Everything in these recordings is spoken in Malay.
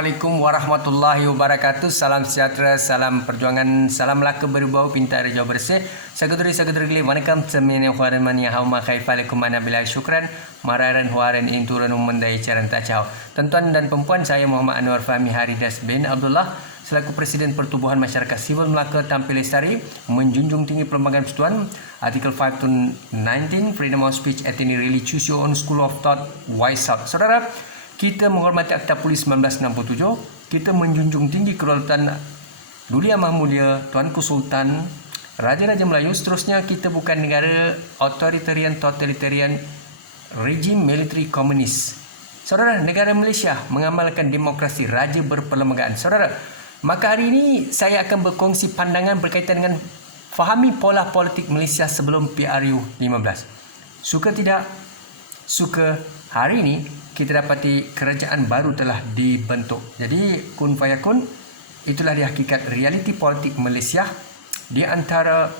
Assalamualaikum warahmatullahi wabarakatuh. Salam sejahtera, salam perjuangan, salam laka berbau pintar jauh bersih. Saudari-saudari gili, வணக்கம் செம்மிய huaran mania hauma khaifalaikum mana bila syukran mararan huaran inturan mendai caran tacau. Tuan-tuan dan perempuan, saya Muhammad Anwar Fahmi Haridas bin Abdullah selaku Presiden Pertubuhan Masyarakat Sivil Melaka tampil lestari menjunjung tinggi Perlembagaan Persekutuan Artikel 5 to 19 Freedom of Speech at any really choose your own school of thought wise out. Saudara, kita menghormati Akta Polis 1967, kita menjunjung tinggi kedaulatan Duli Amah Mulia Tuanku Sultan Raja-Raja Melayu. Seterusnya, kita bukan negara authoritarian, totalitarian, rejim military komunis. Saudara, negara Malaysia mengamalkan demokrasi raja berperlembagaan. Saudara, maka hari ini saya akan berkongsi pandangan berkaitan dengan fahami pola politik Malaysia sebelum PRU 15. Suka tidak suka, hari ini kita dapati kerajaan baru telah dibentuk. Jadi kun fayakun, itulah dia hakikat realiti politik Malaysia. Di antara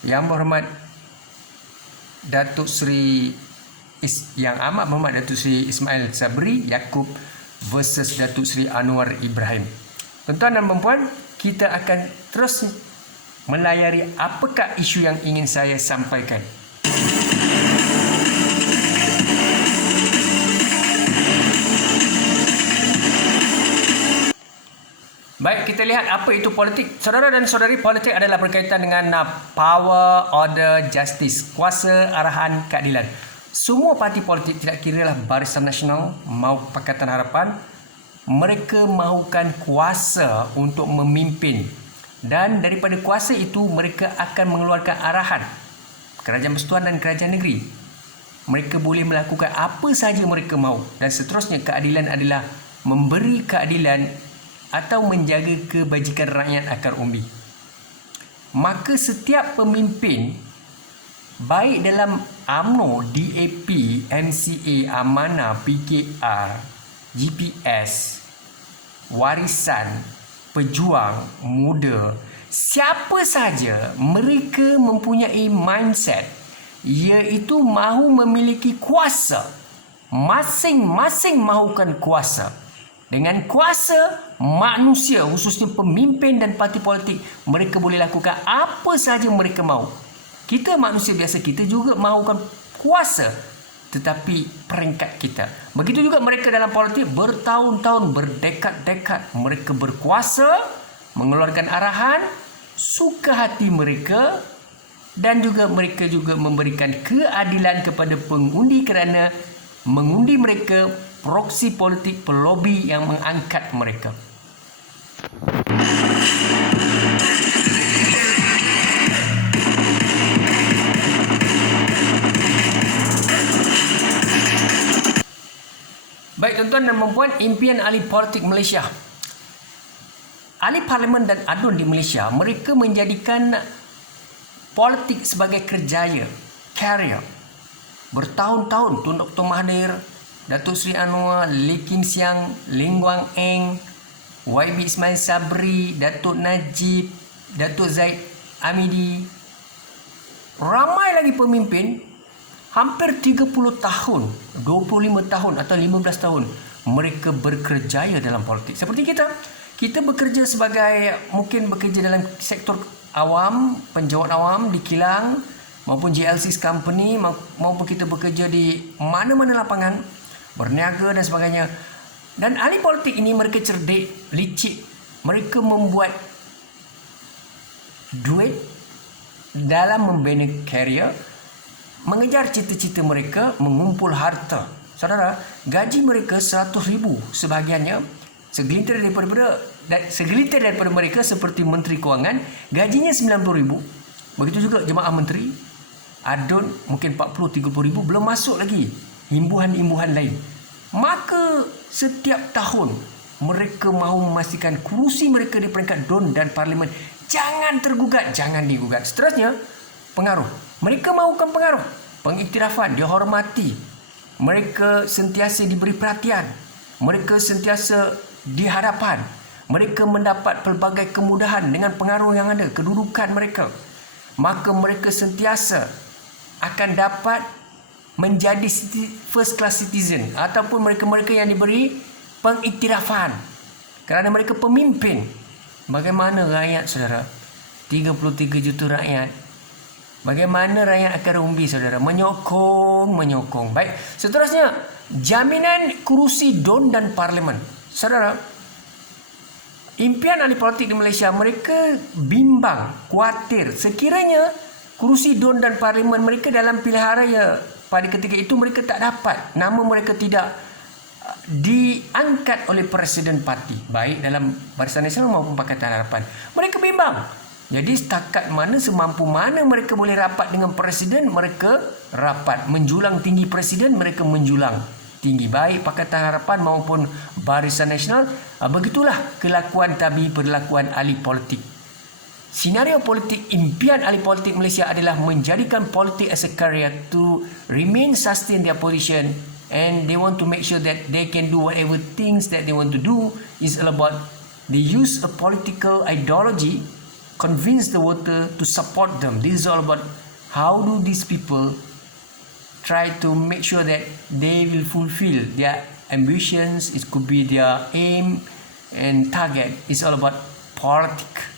Yang Berhormat Datuk Seri Yang Amat Berhormat Datuk Seri Ismail Sabri Yaakob versus Datuk Seri Anwar Ibrahim. Tuan-tuan dan perempuan, kita akan terus melayari apakah isu yang ingin saya sampaikan. Baik, kita lihat apa itu politik. Saudara dan saudari, politik adalah berkaitan dengan power, order, justice, kuasa, arahan, keadilan. Semua parti politik, tidak kiralah Barisan Nasional maupun Pakatan Harapan, mereka mahukan kuasa untuk memimpin. Dan daripada kuasa itu, mereka akan mengeluarkan arahan. Kerajaan Persekutuan dan Kerajaan Negeri, mereka boleh melakukan apa sahaja mereka mahu. Dan seterusnya, keadilan adalah memberi keadilan atau menjaga kebajikan rakyat akar umbi. Maka setiap pemimpin, baik dalam UMNO, DAP, MCA, Amanah, PKR, GPS, Warisan, Pejuang, Muda, siapa saja, mereka mempunyai mindset iaitu mahu memiliki kuasa. Masing-masing mahukan kuasa. Dengan kuasa, manusia, khususnya pemimpin dan parti politik, mereka boleh lakukan apa sahaja mereka mahu. Kita manusia biasa, kita juga mahukan kuasa, tetapi peringkat kita. Begitu juga mereka dalam politik, bertahun-tahun, berdekad-dekad, mereka berkuasa, mengeluarkan arahan, suka hati mereka, dan juga mereka juga memberikan keadilan kepada pengundi kerana mengundi mereka proksi politik pelobi yang mengangkat mereka. Baik tuan-tuan dan perempuan, impian ahli politik Malaysia, ahli parlimen dan adun di Malaysia, mereka menjadikan politik sebagai kerjaya, career. Bertahun-tahun Tun Dr. Mahathir, Datuk Seri Anwar, Lee Kim Siang, Ling Guang Eng, YB Ismail Sabri, Datuk Najib, Datuk Zaid Amidi, ramai lagi pemimpin, hampir 30 tahun, 25 tahun atau 15 tahun mereka bekerjaya dalam politik. Seperti kita bekerja sebagai, mungkin bekerja dalam sektor awam, penjawat awam di kilang maupun JLC's company, maupun kita bekerja di mana-mana lapangan, berniaga dan sebagainya. Dan ahli politik ini mereka cerdik, licik. Mereka membuat duit dalam membina karier, mengejar cita-cita mereka, mengumpul harta. Saudara, gaji mereka 100,000 sebahagiannya. Segelintir daripada mereka seperti Menteri Kewangan, gajinya 90,000. Begitu juga jemaah menteri, adun mungkin 40-30,000, belum masuk lagi himbuhan-himbuhan lain. Maka setiap tahun mereka mahu memastikan kerusi mereka di peringkat DUN dan Parlimen jangan tergugat, jangan digugat. Seterusnya, pengaruh. Mereka mahukan pengaruh, pengiktirafan, dihormati. Mereka sentiasa diberi perhatian. Mereka sentiasa di hadapan. Mereka mendapat pelbagai kemudahan dengan pengaruh yang ada, kedudukan mereka. Maka mereka sentiasa akan dapat menjadi first class citizen ataupun mereka-mereka yang diberi pengiktirafan. Kerana mereka pemimpin. Bagaimana rakyat, saudara? 33 juta rakyat. Bagaimana rakyat akan rumbi, saudara? Menyokong. Baik, seterusnya, jaminan kerusi DUN dan Parlimen. Saudara, impian ahli politik di Malaysia, mereka bimbang, khawatir sekiranya kerusi DUN dan Parlimen mereka dalam pilihan raya pada ketika itu mereka tak dapat, nama mereka tidak diangkat oleh Presiden Parti, baik dalam Barisan Nasional maupun Pakatan Harapan. Mereka bimbang. Jadi setakat mana, semampu mana mereka boleh rapat dengan Presiden, mereka rapat. Menjulang tinggi Presiden, mereka menjulang tinggi. Baik Pakatan Harapan maupun Barisan Nasional. Begitulah kelakuan tabi perlakuan ahli politik. Senario politik, impian ahli politik Malaysia adalah menjadikan politik as a career to remain sustain their position, and they want to make sure that they can do whatever things that they want to do. Is all about the use of political ideology convince the voter to support them. This is all about how do these people try to make sure that they will fulfill their ambitions. It could be their aim and target. It's all about politics.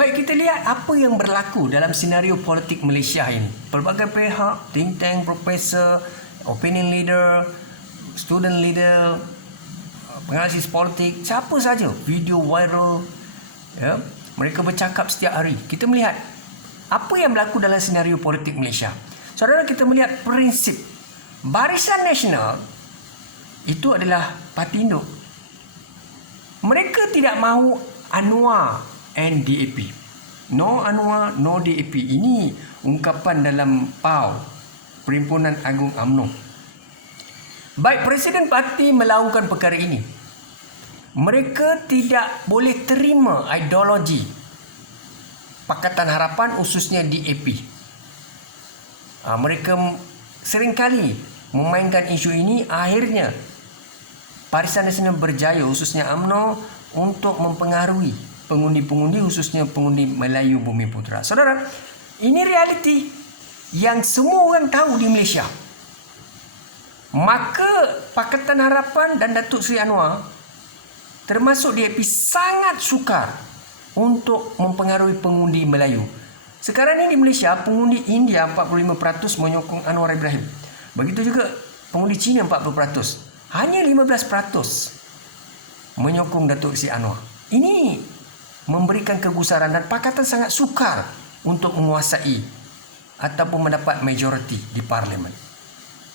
Baik, kita lihat apa yang berlaku dalam senario politik Malaysia ini. Pelbagai pihak, think tank, profesor, opinion leader, student leader, penganalisis politik, siapa saja, video viral, ya, mereka bercakap setiap hari. Kita melihat apa yang berlaku dalam senario politik Malaysia. Saudara, kita melihat prinsip Barisan Nasional itu adalah parti induk. Mereka tidak mahu Anwar and DAP. No Anwar, no DAP. Ini ungkapan dalam PAU, Perhimpunan Agung UMNO. Baik, Presiden Parti melaungkan perkara ini. Mereka tidak boleh terima ideologi Pakatan Harapan, khususnya DAP. Mereka seringkali memainkan isu ini. Akhirnya Barisan Nasional berjaya, khususnya UMNO, untuk mempengaruhi pengundi-pengundi, khususnya pengundi Melayu Bumi Putera. Saudara, ini realiti yang semua orang tahu di Malaysia. Maka Pakatan Harapan dan Datuk Seri Anwar, termasuk DAP, sangat sukar untuk mempengaruhi pengundi Melayu. Sekarang ini di Malaysia, pengundi India 45% menyokong Anwar Ibrahim. Begitu juga pengundi Cina 40%. Hanya 15% menyokong Datuk Seri Anwar. Ini memberikan kegusaran dan Pakatan sangat sukar untuk menguasai ataupun mendapat majoriti di Parlimen.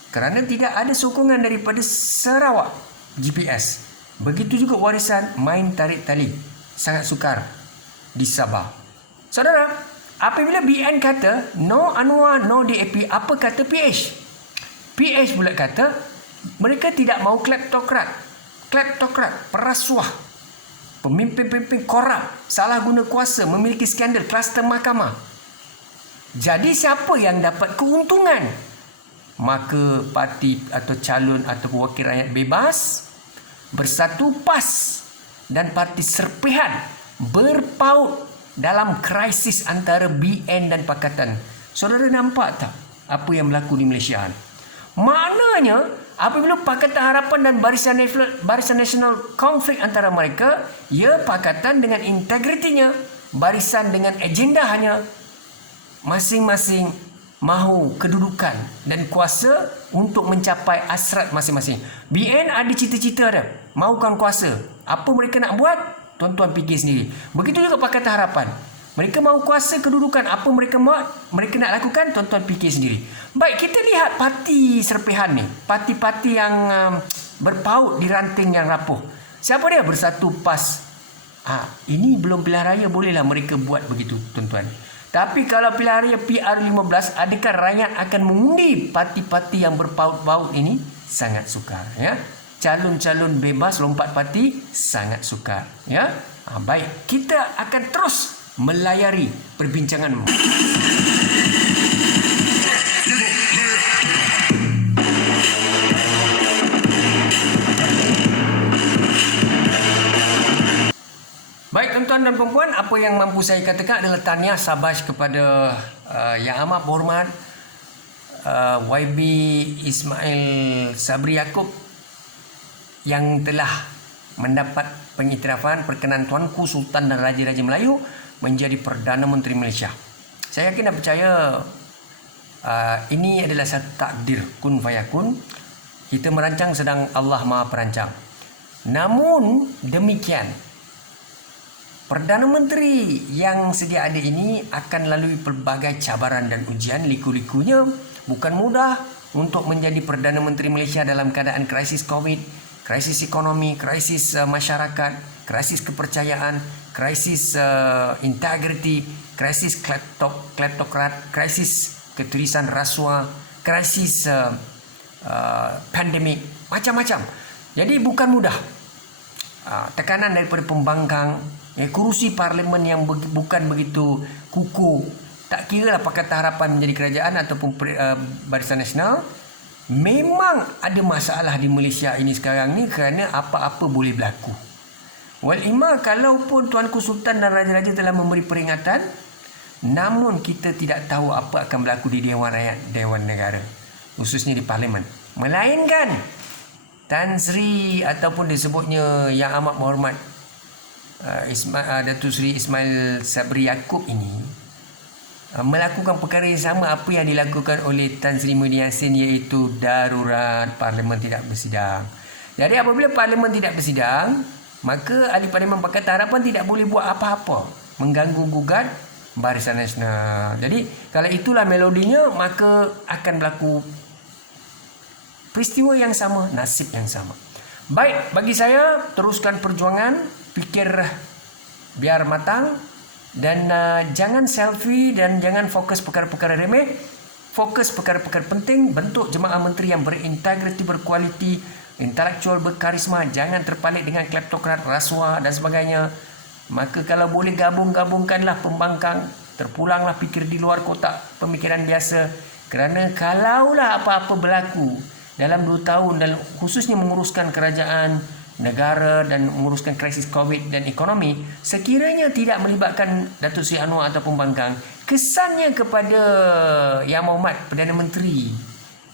Kerana tidak ada sokongan daripada Sarawak GPS. Begitu juga warisan main tarik tali. Sangat sukar di Sabah. Saudara, apabila BN kata no Anwar, no DAP, apa kata PH? PH pula kata mereka tidak mahu kleptokrat, perasuah, pemimpin-pemimpin korup, salah guna kuasa, memiliki skandal, kluster mahkamah. Jadi siapa yang dapat keuntungan? Maka parti atau calon atau wakil rakyat bebas, Bersatu PAS dan parti serpihan berpaut dalam krisis antara BN dan Pakatan. Saudara nampak tak apa yang berlaku di Malaysia? Maknanya apabila Pakatan Harapan dan Barisan Nasional konflik antara mereka, ya Pakatan dengan integritinya, Barisan dengan agenda hanya masing-masing mahu kedudukan dan kuasa untuk mencapai hasrat masing-masing. BN ada cita-cita dia, mahukan kuasa. Apa mereka nak buat? Tuan-tuan fikir sendiri. Begitu juga Pakatan Harapan. Mereka mahu kuasa kedudukan. Apa mereka mereka nak lakukan? Tuan-tuan fikir sendiri. Baik, kita lihat parti serpihan ni. Parti-parti yang berpaut di ranting yang rapuh. Siapa dia? Bersatu PAS. Ini belum pilihan raya, bolehlah mereka buat begitu, tuan-tuan. Tapi kalau pilihan raya PR15, adakah rakyat akan mengundi parti-parti yang berpaut-paut ini? Sangat sukar, ya. Calon-calon bebas lompat parti sangat sukar, ya. Baik, kita akan terus melayari perbincanganmu. Baik tuan-tuan dan puan-puan, apa yang mampu saya katakan adalah tahniah Sabas kepada Yang Amat Berhormat YB Ismail Sabri Yaakob yang telah mendapat pengiktirafan perkenan Tuanku Sultan dan Raja-Raja Melayu menjadi Perdana Menteri Malaysia. Saya yakin dan percaya ini adalah satu takdir kun fayakun. Kita merancang sedang Allah Maha Perancang. Namun demikian, Perdana Menteri yang sedia ada ini akan lalui pelbagai cabaran dan ujian. Liku-likunya bukan mudah untuk menjadi Perdana Menteri Malaysia dalam keadaan krisis COVID, krisis ekonomi, krisis masyarakat, krisis kepercayaan, krisis integriti, krisis kleptokrat, krisis ketulisan rasuah, krisis pandemik, macam-macam. Jadi bukan mudah. Tekanan daripada pembangkang, kerusi parlimen yang bukan begitu kukuh, tak kira lah Pakatan Harapan menjadi kerajaan ataupun Barisan Nasional. Memang ada masalah di Malaysia ini sekarang ni kerana apa-apa boleh berlaku. Wal ima, kalaupun Tuanku Sultan dan Raja-Raja telah memberi peringatan, namun kita tidak tahu apa akan berlaku di Dewan Rakyat, Dewan Negara, khususnya di Parlimen. Melainkan Tan Sri ataupun disebutnya Yang Amat Berhormat Datuk Seri Ismail Sabri Yaakob ini melakukan perkara yang sama apa yang dilakukan oleh Tan Sri Muhyiddin Yassin, iaitu darurat, Parlimen tidak bersidang. Jadi apabila Parlimen tidak bersidang, maka ahli Parlimen Pakatan Harapan tidak boleh buat apa-apa mengganggu gugat Barisan Nasional. Jadi kalau itulah melodinya, maka akan berlaku peristiwa yang sama, nasib yang sama. Baik, bagi saya teruskan perjuangan, fikir biar matang dan jangan selfie dan jangan fokus perkara-perkara remeh. Fokus perkara-perkara penting, bentuk jemaah menteri yang berintegriti, berkualiti, intelektual, berkarisma. Jangan terpalit dengan kleptokrat, rasuah dan sebagainya. Maka kalau boleh gabungkanlah pembangkang, terpulanglah fikir di luar kotak pemikiran biasa. Kerana kalaulah apa-apa berlaku dalam 2 tahun dan khususnya menguruskan kerajaan, negara dan menguruskan krisis COVID dan ekonomi, sekiranya tidak melibatkan Datuk Seri Anwar atau pembangkang, kesannya kepada Yang Berhormat Perdana Menteri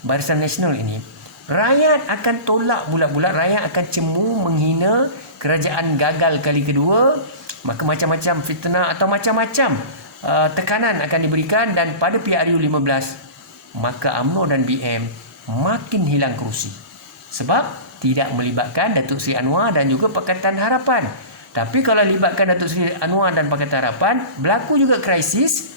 Barisan Nasional ini, rakyat akan tolak bulat-bulat, rakyat akan cemu, menghina, kerajaan gagal kali kedua, maka macam-macam fitnah atau macam-macam tekanan akan diberikan, dan pada PRU 15 maka UMNO dan BM makin hilang kerusi sebab tidak melibatkan Datuk Seri Anwar dan juga Pakatan Harapan. Tapi kalau libatkan Datuk Seri Anwar dan Pakatan Harapan, berlaku juga krisis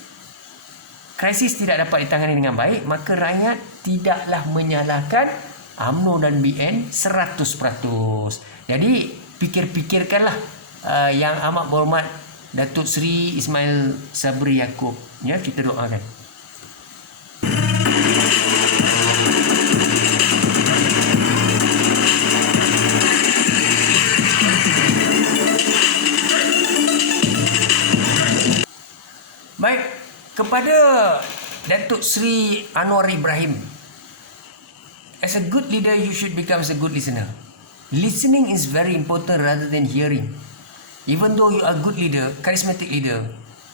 tidak dapat ditangani dengan baik, maka rakyat tidaklah menyalahkan UMNO dan BN 100%. Jadi fikir-fikirkanlah Yang Amat Berhormat Datuk Seri Ismail Sabri Yaakob, ya, kita doakan. Baik, kepada Datuk Seri Anwar Ibrahim, as a good leader you should become a good listener. Listening is very important rather than hearing. Even though you are a good leader, charismatic leader,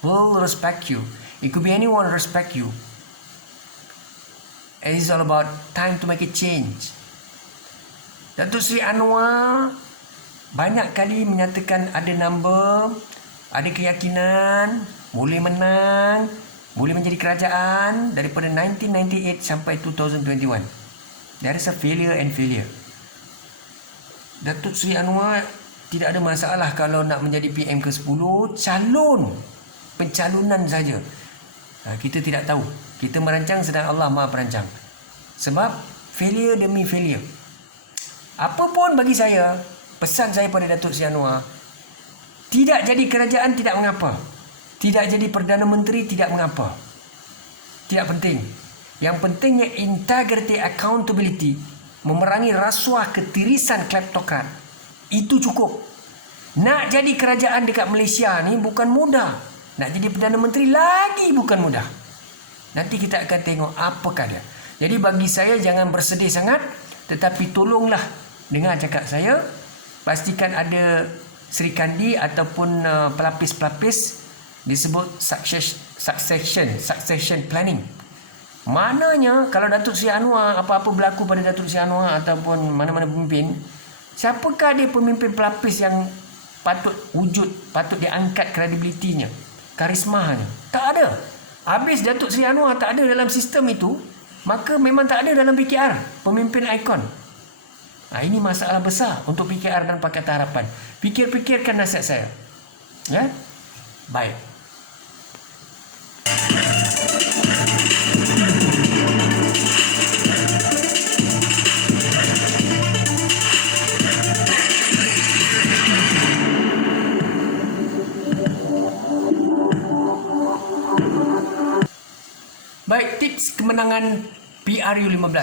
will respect you. It could be anyone respect you. It is all about time to make a change. Datuk Seri Anwar banyak kali menyatakan ada number, ada keyakinan, boleh menang, boleh menjadi kerajaan daripada 1998 sampai 2021. There is a failure and failure. Datuk Seri Anwar tidak ada masalah kalau nak menjadi PM ke-10, pencalonan saja. Kita tidak tahu. Kita merancang sedang Allah Maha Perancang. Sebab failure demi failure. Apa pun bagi saya, pesan saya pada Datuk Seri Anwar, tidak jadi kerajaan tidak mengapa. Tidak jadi Perdana Menteri tidak mengapa. Tidak penting. Yang pentingnya integrity, accountability, memerangi rasuah, ketirisan, kleptokrat. Itu cukup. Nak jadi kerajaan dekat Malaysia ni bukan mudah. Nak jadi Perdana Menteri lagi bukan mudah. Nanti kita akan tengok apakah dia. Jadi bagi saya jangan bersedih sangat, tetapi tolonglah dengar cakap saya. Pastikan ada Sri Kandi ataupun pelapis-pelapis disebut succession planning. Maknanya kalau Datuk Seri Anwar, apa-apa berlaku pada Datuk Seri Anwar ataupun mana-mana pemimpin, siapakah dia pemimpin pelapis yang patut diangkat kredibilitinya, karismanya? Tak ada. Habis Datuk Seri Anwar tak ada dalam sistem itu, maka memang tak ada dalam PKR pemimpin ikon. Ini masalah besar untuk PKR dan Pakatan Harapan. Fikir-fikirkan nasihat saya. Ya? Baik. Baik, tips kemenangan PRU15.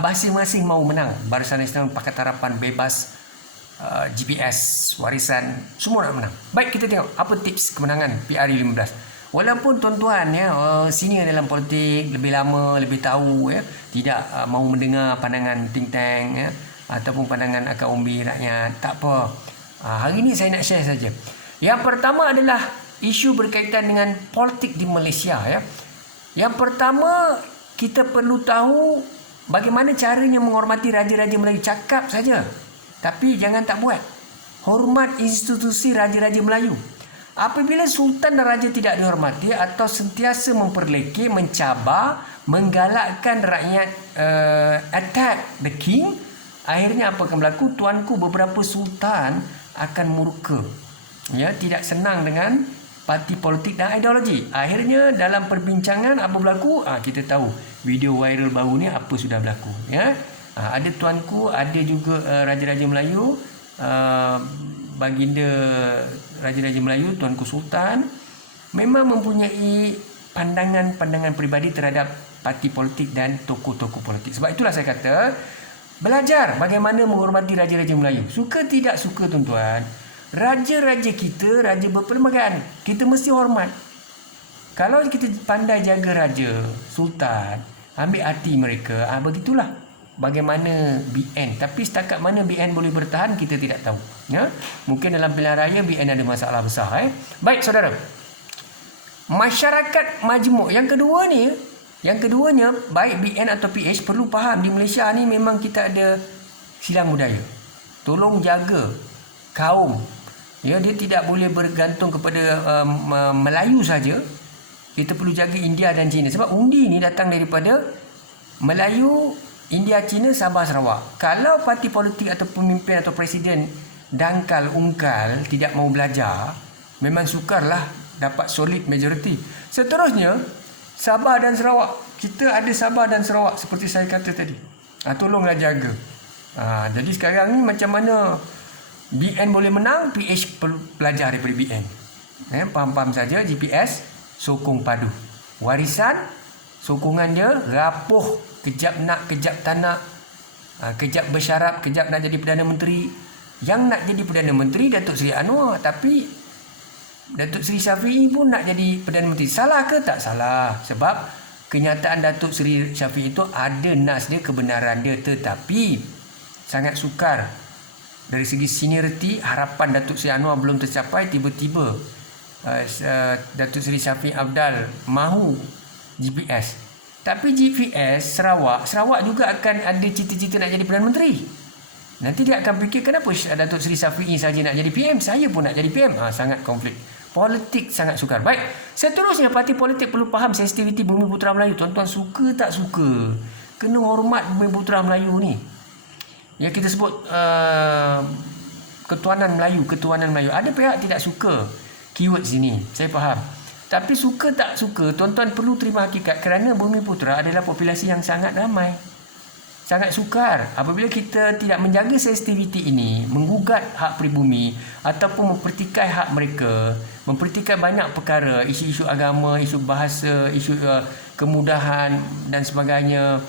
Masing-masing mau menang. Barisan Nasional, Pakatan Harapan, Bebas, GPS, Warisan, semua nak menang. Baik, kita tengok apa tips kemenangan PRU15. Walaupun tuan-tuan senior dalam politik, lebih lama, lebih tahu, tidak mau mendengar pandangan think tank ataupun pandangan akar umbi rakyat, tak apa. Hari ini saya nak share saja. Yang pertama adalah isu berkaitan dengan politik di Malaysia. Yang pertama, kita perlu tahu bagaimana caranya menghormati raja-raja Melayu. Cakap saja, tapi jangan tak buat. Hormat institusi raja-raja Melayu. Apabila sultan dan raja tidak dihormati atau sentiasa memperlekeh, mencabar, menggalakkan rakyat attack the king, akhirnya apa akan berlaku? Tuanku, beberapa sultan akan murka. Tidak senang dengan parti politik dan ideologi. Akhirnya dalam perbincangan apa berlaku? Kita tahu video viral baru ni apa sudah berlaku. Ada tuanku, ada juga raja-raja Melayu, baginda raja-raja Melayu, Tuanku Sultan, memang mempunyai pandangan-pandangan peribadi terhadap parti politik dan tokoh-tokoh politik. Sebab itulah saya kata, belajar bagaimana menghormati raja-raja Melayu. Suka tidak suka tuan-tuan, raja-raja kita, raja berperlembagaan, kita mesti hormat. Kalau kita pandai jaga raja, sultan, ambil hati mereka, begitulah bagaimana BN. Tapi setakat mana BN boleh bertahan, kita tidak tahu. Mungkin dalam pilihan raya BN ada masalah besar. Baik saudara, masyarakat majmuk. Yang keduanya, baik BN atau PH, perlu faham di Malaysia ni memang kita ada silang budaya. Tolong jaga kaum. Dia tidak boleh bergantung kepada Melayu saja. Kita perlu jaga India dan China. Sebab undi ni datang daripada Melayu, India, China, Sabah, Sarawak. Kalau parti politik atau pemimpin atau presiden dangkal, ungkal, tidak mau belajar, memang sukarlah dapat solid majority. Seterusnya, Sabah dan Sarawak. Kita ada Sabah dan Sarawak seperti saya kata tadi. Tolonglah jaga. Jadi sekarang ni macam mana BN boleh menang, PH perlu belajar daripada BN. Faham-faham saja. GPS, sokong padu. Warisan, sokongan dia rapuh. Kejap nak, kejap tak nak. Kejap bersyarat, kejap nak jadi Perdana Menteri. Yang nak jadi Perdana Menteri Datuk Seri Anwar. Tapi Datuk Seri Syafiee pun nak jadi Perdana Menteri. Salah ke? Tak salah. Sebab kenyataan Datuk Seri Syafiee itu ada nas dia, kebenaran dia. Tetapi sangat sukar. Dari segi senioriti, harapan Datuk Seri Anwar belum tercapai. Tiba-tiba Datuk Seri Syafiee Abdal mahu GPS. Tapi GPS Sarawak juga akan ada cita-cita nak jadi Perdana Menteri. Nanti dia akan fikir, kenapa Datuk Seri Syafiee saja nak jadi PM, saya pun nak jadi PM. Sangat konflik. Politik sangat sukar. Baik, seterusnya parti politik perlu faham sensitiviti Bumi Putera Melayu. Tuan-tuan suka tak suka, kena hormat Bumi Putera Melayu ni. Yang kita sebut ketuanan Melayu. Ada pihak tidak suka keyword sini, saya faham. Tapi suka tak suka, tuan-tuan perlu terima hakikat kerana Bumi Putera adalah populasi yang sangat ramai. Sangat sukar apabila kita tidak menjaga sensitiviti ini, menggugat hak pribumi ataupun mempertikai hak mereka, mempertikai banyak perkara, isu-isu agama, isu bahasa, isu kemudahan dan sebagainya.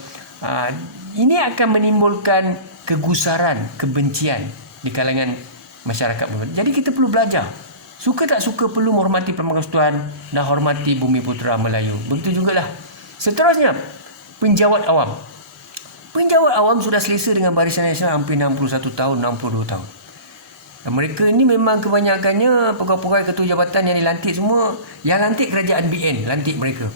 Ini akan menimbulkan kegusaran, kebencian di kalangan masyarakat. Jadi kita perlu belajar. Suka tak suka perlu menghormati Perlembagaan Persekutuan dan hormati Bumi Putera Melayu. Begitu jugalah. Seterusnya, penjawat awam. Penjawat awam sudah selesa dengan Barisan Nasional hampir 61 tahun, 62 tahun. Mereka ni memang kebanyakannya pegawai-pegawai ketua jabatan yang dilantik semua, yang lantik kerajaan BN, lantik mereka.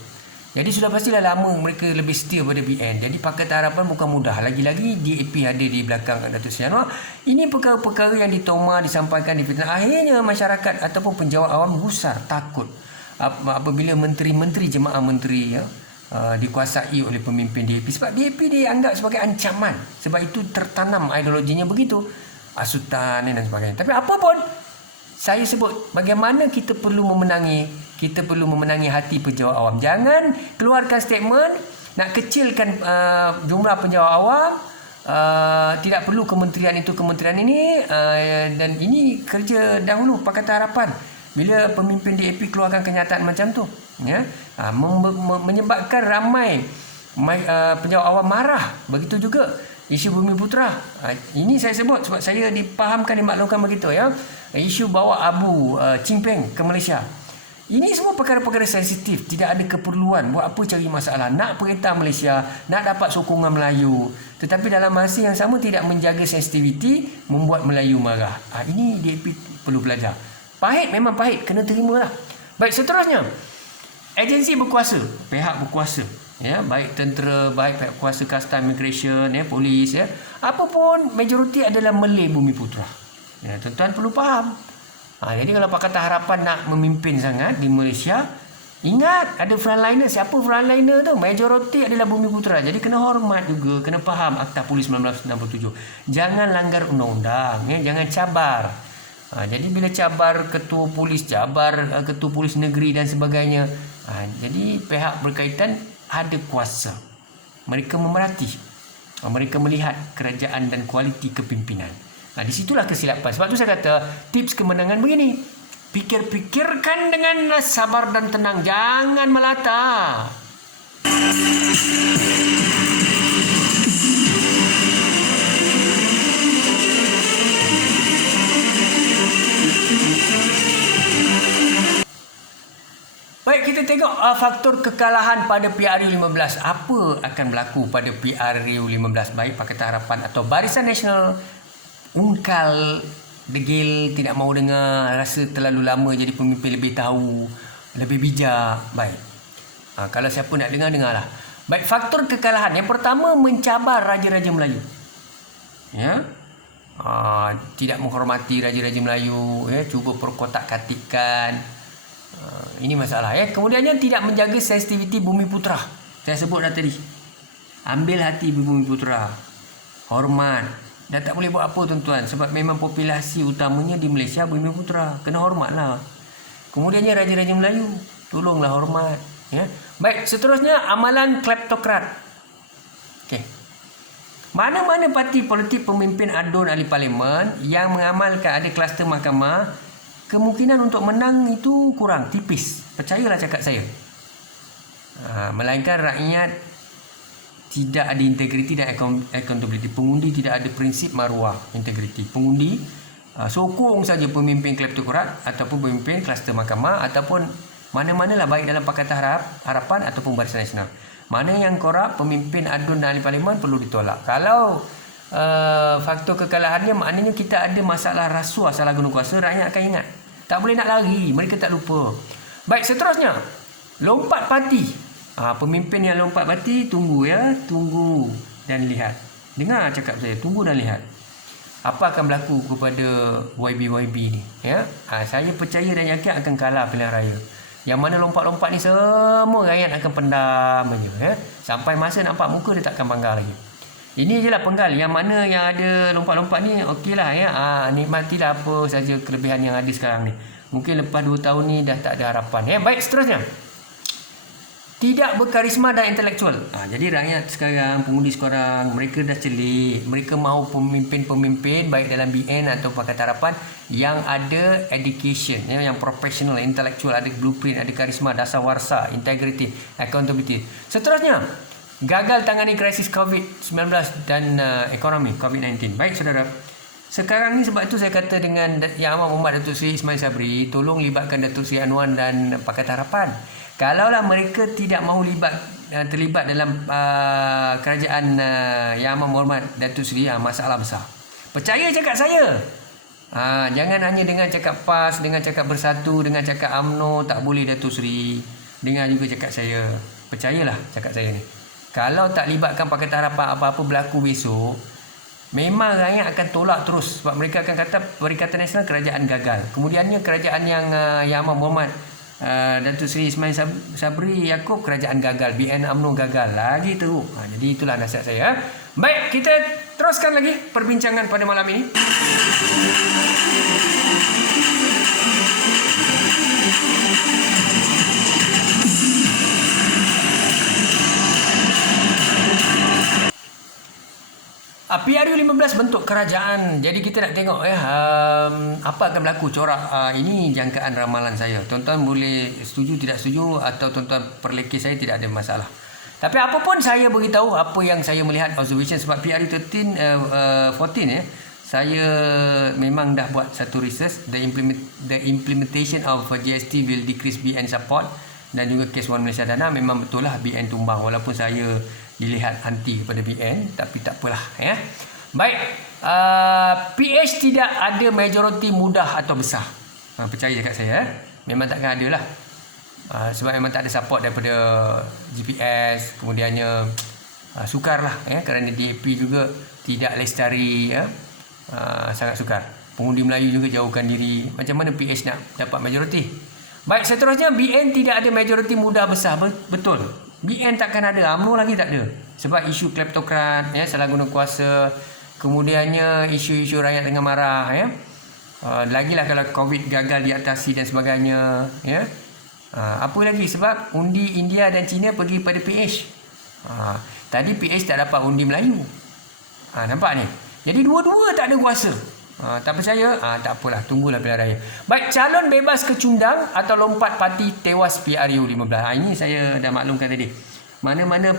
Jadi sudah pastilah lama mereka lebih setia pada BN. Jadi Pakatan Harapan bukan mudah. Lagi-lagi DAP ada di belakang Datuk Seri Anwar. Ini perkara-perkara yang ditoma, disampaikan, difitnah. Akhirnya masyarakat ataupun penjawat awam gusar, takut apabila menteri-menteri, jemaah menteri dikuasai oleh pemimpin DAP. Sebab DAP dianggap sebagai ancaman. Sebab itu tertanam ideologinya begitu. Asutan dan sebagainya. Tapi apa pun, saya sebut bagaimana kita perlu memenangi hati penjawat awam. Jangan keluarkan statement nak kecilkan jumlah penjawat awam. Tidak perlu kementerian itu, kementerian ini, dan ini kerja dahulu Pakatan Harapan. Bila pemimpin DAP keluarkan kenyataan macam tu, ya, menyebabkan ramai penjawat awam marah. Begitu juga isu Bumiputera. Ini saya sebut sebab saya dipahamkan, dimaklumkan begitu, ya. Isu bawa Abu Chimpeng ke Malaysia. Ini semua perkara-perkara sensitif. Tidak ada keperluan buat apa cari masalah. Nak perintah Malaysia, nak dapat sokongan Melayu. Tetapi dalam masa yang sama tidak menjaga sensitiviti, membuat Melayu marah. Ini DAP perlu belajar. Pahit, memang pahit. Kena terimalah. Baik, seterusnya. Agensi berkuasa. Pihak berkuasa. Ya, baik tentera, baik pihak kuasa custom, immigration, ya, polis, ya. Apapun, majoriti adalah Malay Bumiputera. Ya, tuan-tuan perlu faham. Jadi kalau Pakatan Harapan nak memimpin sangat di Malaysia, ingat ada frontliner. Siapa frontliner tu? Majoriti adalah Bumiputera. Jadi kena hormat juga, kena faham Akta Polis 1967. Jangan langgar undang-undang, ya, jangan cabar. Jadi bila cabar ketua polis, cabar ketua polis negeri dan sebagainya, jadi pihak berkaitan ada kuasa. Mereka memerhati. Mereka melihat kerajaan dan kualiti kepimpinan. Di situlah kesilapan. Sebab tu saya kata, tips kemenangan begini. Pikir-pikirkan dengan sabar dan tenang. Jangan melata. Baik, kita tengok faktor kekalahan pada PRU15. Apa akan berlaku pada PRU15? Baik Pakatan Harapan atau Barisan Nasional ungkal, degil, tidak mahu dengar, rasa terlalu lama jadi pemimpin, lebih tahu, lebih bijak. Baik, kalau siapa nak dengar, dengarlah. Baik, faktor kekalahan. Yang pertama, mencabar Raja-Raja Melayu. Ya, tidak menghormati Raja-Raja Melayu, ya, cuba perkotak-katikkan. Ini masalah, ya. Kemudiannya tidak menjaga sensitiviti Bumiputera. Saya sebut dah tadi. Ambil hati Bumiputera. Hormat. Dan tak boleh buat apa, tuan-tuan, sebab memang populasi utamanya di Malaysia Bumiputera. Kena hormatlah. Kemudiannya Raja-Raja Melayu, tolonglah hormat, ya. Baik, seterusnya amalan kleptokrat. Okey. Mana-mana parti politik pemimpin adun ahli parlimen yang mengamalkan ada kluster mahkamah, kemungkinan untuk menang itu kurang, tipis. Percayalah cakap saya. Melainkan rakyat tidak ada integriti dan accountability. Pengundi tidak ada prinsip maruah integriti. Pengundi sokong saja pemimpin kleptokrat ataupun pemimpin kluster mahkamah ataupun mana-manalah, baik dalam Pakatan Harapan ataupun Barisan Nasional. Mana yang korup, pemimpin adun dan ahli parlimen perlu ditolak. Kalau faktor kekalahannya maknanya kita ada masalah rasuah, salah guna kuasa, rakyat akan ingat. Tak boleh nak lari, mereka tak lupa. Baik, seterusnya, lompat parti. Pemimpin yang lompat parti, tunggu, ya, tunggu dan lihat. Dengar cakap saya, tunggu dan lihat. Apa akan berlaku kepada YB ni, ya? Saya percaya dan yakin akan kalah pilihan raya. Yang mana lompat-lompat ni semua rakyat akan pendam aja, ya. Sampai masa nampak muka dia takkan bangga lagi. Ini je lah penggal. Yang mana yang ada lompat-lompat ni, okeylah, ya. Nikmatilah apa saja kelebihan yang ada sekarang ni. Mungkin lepas 2 tahun ni dah tak ada harapan, ya. Baik, seterusnya. Tidak berkarisma dan intelektual. Jadi rakyat sekarang, pengundi sekarang, mereka dah celik. Mereka mahu pemimpin-pemimpin baik dalam BN atau Pakatan Harapan yang ada education, ya, yang profesional, intelektual, ada blueprint, ada karisma, dasar warsa, integrity, accountability. Seterusnya, gagal tangani krisis COVID-19 dan ekonomi COVID-19. Baik saudara, sekarang ni sebab itu saya kata dengan Yang Amat Berhormat Datuk Seri Ismail Sabri, tolong libatkan Datuk Seri Anwar dan Pakatan Harapan. Kalaulah mereka tidak mahu terlibat dalam kerajaan Yang Amat Berhormat Datuk Seri, masalah besar. Percaya cakap saya. Jangan hanya dengan cakap PAS, dengan cakap Bersatu, dengan cakap UMNO tak boleh Datuk Seri. Dengar juga cakap saya. Percayalah cakap saya ni. Kalau tak libatkan Pakatan Harapan, apa-apa berlaku besok, memang rakyat akan tolak terus. Sebab mereka akan kata Perikatan Nasional kerajaan gagal. Kemudiannya kerajaan yang Amat Berhormat Datuk Seri Ismail Sabri Yaakob kerajaan gagal, BN UMNO gagal, lagi teruk. Jadi itulah nasihat saya. Baik, kita teruskan lagi perbincangan pada malam ini. PRU 15 bentuk kerajaan. Jadi kita nak tengok apa akan berlaku corak. Ini jangkaan ramalan saya. Tuan-tuan boleh setuju tidak setuju, atau tuan-tuan perlekeh saya, tidak ada masalah. Tapi apa pun saya beritahu apa yang saya melihat observation, sebab PRU 14 saya memang dah buat satu research. The implementation of GST will decrease BN support, dan juga kes One Malaysia Dana memang betul lah BN tumbang, walaupun saya dilihat anti kepada BN, tapi tak apalah ya. Baik, PH tidak ada majoriti mudah atau besar. Percaya dekat saya, memang takkan ada lah. Sebab memang tak ada support daripada GPS, kemudiannya sukar lah ya, kerana DAP juga tidak lestari ya, sangat sukar. Pengundi Melayu juga jauhkan diri. Macam mana PH nak dapat majoriti? Baik, seterusnya BN tidak ada majoriti mudah besar. Betul. BN takkan ada, UMNO lagi tak ada. Sebab isu kleptokrat ya, salah guna kuasa, kemudiannya isu-isu rakyat tengah marah ya. Lagilah kalau COVID gagal diatasi dan sebagainya ya. Apa lagi, sebab undi India dan China pergi pada PH. Tadi PH tak dapat undi Melayu. Nampak ni. Jadi dua-dua tak ada kuasa. Tak percaya? Tak apalah, tunggulah pilihan raya. Baik, calon bebas kecundang atau lompat parti tewas PRU 15. Ini saya dah maklumkan tadi. Mana-mana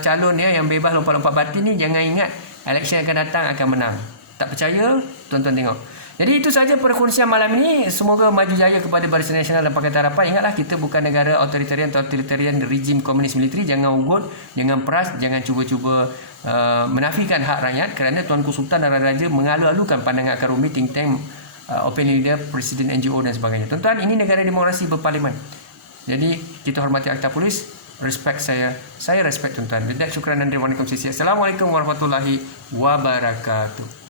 calon ya yang bebas lompat-lompat parti ni, jangan ingat election akan datang akan menang. Tak percaya? Tuan-tuan tengok. Jadi itu saja perkongsian malam ini. Semoga maju jaya kepada Barisan Nasional dan Pakatan Harapan. Ingatlah, kita bukan negara otoritarian rejim komunis militeri. Jangan ugut, jangan peras, jangan cuba-cuba menafikan hak rakyat, kerana Tuanku Sultan dan Raja mengalu-alukan pandangan akar rumit, think tank, opinion leader, presiden NGO dan sebagainya. Tuan-tuan, ini negara demokrasi berparlimen. Jadi kita hormati Akta Polis. Respect saya respect tuan-tuan. With that, syukran dan terima kasih. Assalamualaikum warahmatullahi wabarakatuh.